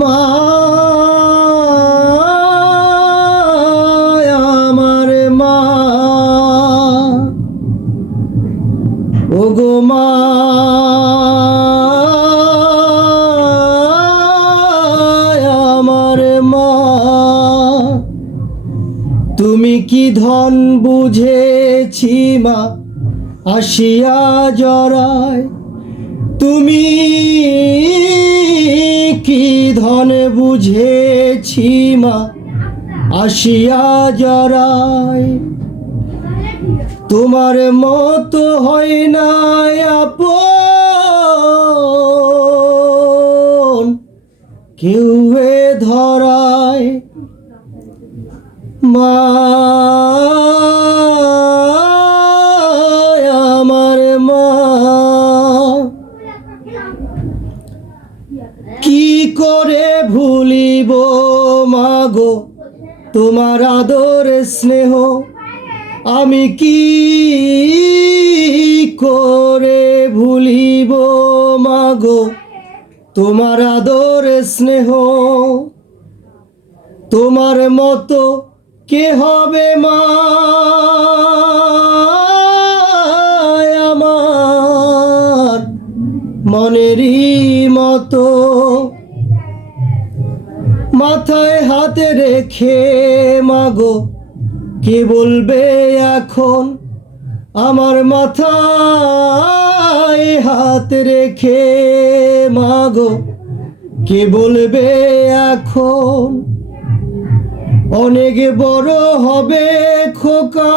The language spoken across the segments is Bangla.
মা আমার মা, ওগো মা আমার মা, তুমি কি ধন বুঝেছি মা আসিয়া জড়ায়, তুমি কি ধন বুঝেছি মা আসিয়া জড়ায়, তোমার মতো হয় না আপন কেউ এ ধরায়, মা আমার মা, কি করে ভুলিব মাগো তোমার আদর স্নেহ, আমি কি করে ভুলিব মাগো তোমার আদর স্নেহ, তোমার মতো কে হবে মা আমার মনেরই মতো, মাথায় হাতে রেখে মাগো কে বলবে এখন, আমার মাথায় হাত রেখে মাগো কে বলবে এখন, অনেক বড় হবে খোকা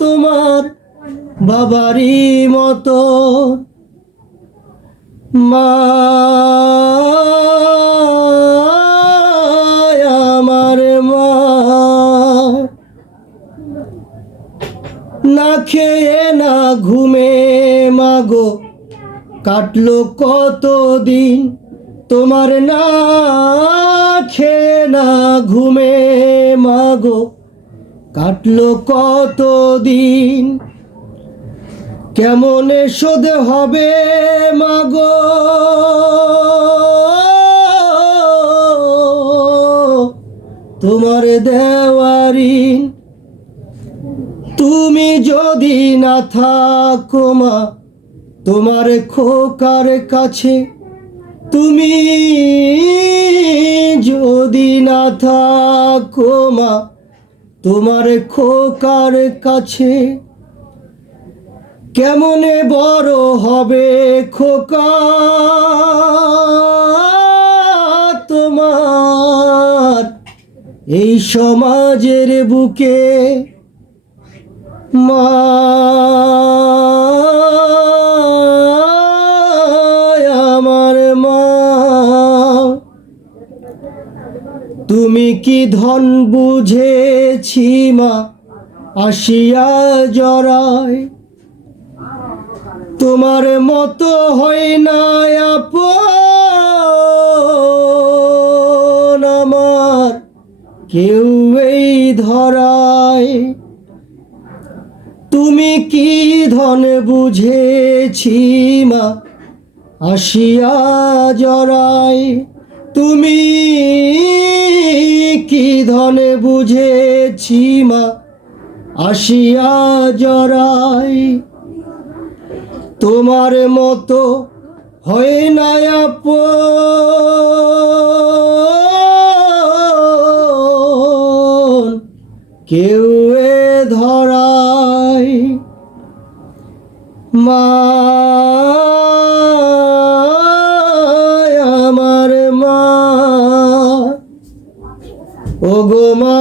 তোমার বাবারই মতো, মা আমার মা, না খেয়ে না ঘুমে মাগো কাটলো কতদিন, তোমার না খেয়ে না ঘুমে মাগো কাটলো কতদিন, কেমনে শোধ হবে মাগো তোমার দেওয়া ঋণ, তুমি যদি না থাকো মা তোমার খোকার কাছে, তুমি যদি না থাকো মা তোমার খোকার কাছে, কেমনে বড় হবে খোকা তোমার এই সমাজের বুকে, মা আমার মা, তুমি কি ধন বুঝেছি মা আসিয়া জড়ায়, তোমার মতো হয় না আপন আমার কেউ এই ধরায়, তুমি কি ধন বুঝেছি মা আসিয়া জড়ায়, তুমি কি ধন বুঝেছি মা আসিয়া জড়ায়, তোমার মতো হয় না আপন কেউ এ ধরায়, মা আমার মা, ওগো মা।